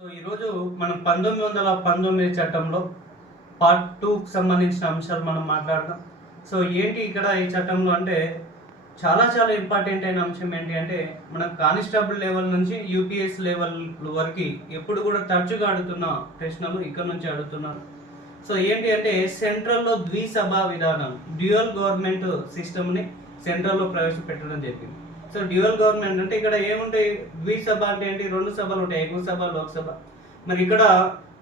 ఈరోజు మనం 1919 చట్టంలో పార్ట్ 2కి సంబంధించిన అంశాలు మనం మాట్లాడదాం. ఏంటి ఇక్కడ ఈ చట్టంలో అంటే చాలా చాలా ఇంపార్టెంట్ అయిన అంశం ఏంటి అంటే మన కానిస్టేబుల్ లెవెల్ నుంచి యూపీఎస్ లెవెల్ వరకు ఎప్పుడు కూడా తరచుగా అడుగుతున్న ప్రశ్నలు ఇక్కడ నుంచి అడుగుతున్నారు. ఏంటి అంటే సెంట్రల్లో ద్విసభ విధానం డ్యూయల్ గవర్నమెంట్ సిస్టమ్ని సెంట్రల్లో ప్రవేశపెట్టడం జరిగింది. డ్యూయల్ గవర్నమెంట్ అంటే ఇక్కడ ఏముంటాయి, ద్విసభ అంటే ఏంటి, రెండు సభలు ఉంటాయి, ఎగువ సభ లోక్సభ. మరి ఇక్కడ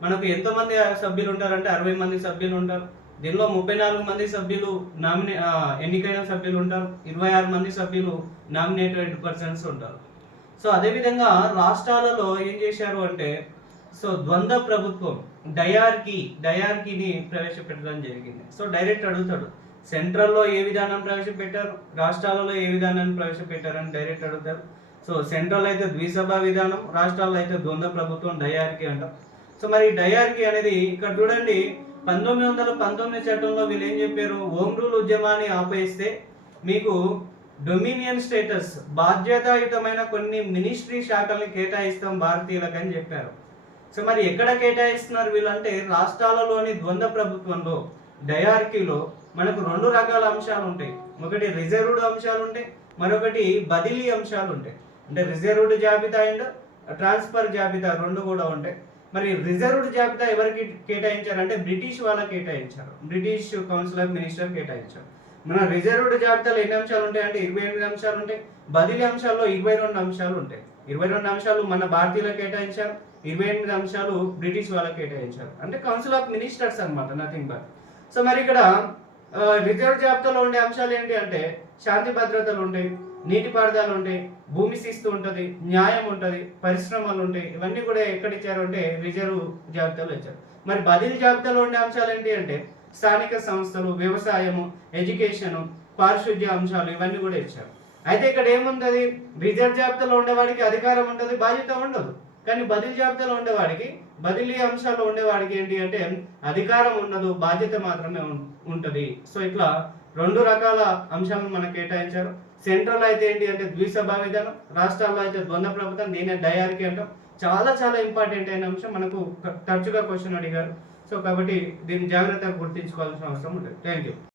మనకు ఎంతమంది సభ్యులు ఉంటారంటే 60 మంది సభ్యులు ఉంటారు. దీనిలో 34 మంది సభ్యులు ఎన్నికైన సభ్యులు ఉంటారు, 26 మంది సభ్యులు నామినేటెడ్ పర్సన్స్ ఉంటారు. అదేవిధంగా రాష్ట్రాలలో ఏం చేశారు అంటే ద్వంద్వ ప్రభుత్వం డయార్కీని ప్రవేశపెట్టడం జరిగింది. డైరెక్ట్ అడుగుతాడు, సెంట్రల్లో ఏ విధానం ప్రవేశపెట్టారు, రాష్ట్రాలలో ఏ విధానాన్ని ప్రవేశపెట్టారని డైరెక్ట్ అడుగుతారు. సెంట్రల్ అయితే ద్విసభ విధానం, రాష్ట్రాల్లో అయితే ద్వంద్వ ప్రభుత్వం డయార్కీ అంటాం. మరి డయార్కీ అనేది ఇక్కడ చూడండి, 1919 చట్టంలో వీళ్ళు ఏం చెప్పారు, హోమ్ రూల్ ఉద్యమాన్ని ఆపేస్తే మీకు డొమినియన్ స్టేటస్ బాధ్యతాయుతమైన కొన్ని మినిస్ట్రీ శాఖల్ని కేటాయిస్తాం భారతీయులకు అని చెప్పారు. మరి ఎక్కడ కేటాయిస్తున్నారు వీళ్ళంటే రాష్ట్రాలలోని ద్వంద్వ ప్రభుత్వంలో డయార్కీలో మనకు రెండు రకాల అంశాలు ఉంటాయి. ఒకటి రిజర్వ్డ్ అంశాలు ఉంటాయి, మరొకటి బదిలీ అంశాలు ఉంటాయి. అంటే రిజర్వ్డ్ జాబితా అండ్ ట్రాన్స్ఫర్ జాబితా రెండు కూడా ఉంటాయి. మరి రిజర్వ్డ్ జాబితా ఎవరికి కేటాయించారంటే బ్రిటిష్ వాళ్ళకి కేటాయించారు, బ్రిటిష్ కౌన్సిల్ ఆఫ్ మినిస్టర్ కేటాయించారు. మన రిజర్వ్డ్ జాబితాలో ఎన్ని అంశాలు ఉంటాయి అంటే 28 అంశాలు ఉంటాయి. బదిలీ అంశాల్లో 22 అంశాలు ఉంటాయి. 22 అంశాలు మన భారతీయులకు కేటాయించారు, 28 అంశాలు బ్రిటిష్ వాళ్ళకి కేటాయించారు. అంటే కౌన్సిల్ ఆఫ్ మినిస్టర్స్ అనమాట, నథింగ్ బట్. మరి ఇక్కడ రిజర్వ్ జాబితాలో ఉండే అంశాలు ఏంటి అంటే శాంతి భద్రతలు ఉంటాయి, నీటిపారుదల ఉంటాయి, భూమి శిస్తు ఉంటుంది, న్యాయం ఉంటుంది, పరిశ్రమలు ఉంటాయి. ఇవన్నీ కూడా ఎక్కడ ఇచ్చారు అంటే రిజర్వ్ జాబితాలో ఇచ్చారు. మరి బదిలీ జాబితాలో ఉండే అంశాలు ఏంటి అంటే స్థానిక సంస్థలు, వ్యవసాయము, ఎడ్యుకేషను, పారిశుద్ధ్య అంశాలు ఇవన్నీ కూడా ఇచ్చారు. అయితే ఇక్కడ ఏముంటుంది, రిజర్వ్ జాబితాలో ఉండేవాడికి అధికారం ఉంటుంది, బాధ్యత ఉండదు. కానీ బదిలీ జాబితాలో ఉండేవాడికి, బదిలీ అంశాల్లో ఉండేవాడికి ఏంటి అంటే అధికారం ఉండదు, బాధ్యత మాత్రమే ఉంటుంది. ఇట్లా రెండు రకాల అంశాలను మనకు కేటాయించారు. సెంట్రల్ అయితే ఏంటి అంటే ద్విసభ విధానం, రాష్ట్రాల్లో అయితే ద్వంద్వ ప్రభుత్వం, దీనే డయార్కీ అంటాం. చాలా చాలా ఇంపార్టెంట్ అయిన అంశం, మనకు తరచుగా క్వశ్చన్ అడిగారు. కాబట్టి దీన్ని జాగ్రత్తగా గుర్తించుకోవాల్సిన అవసరం ఉంటుంది. Thank you.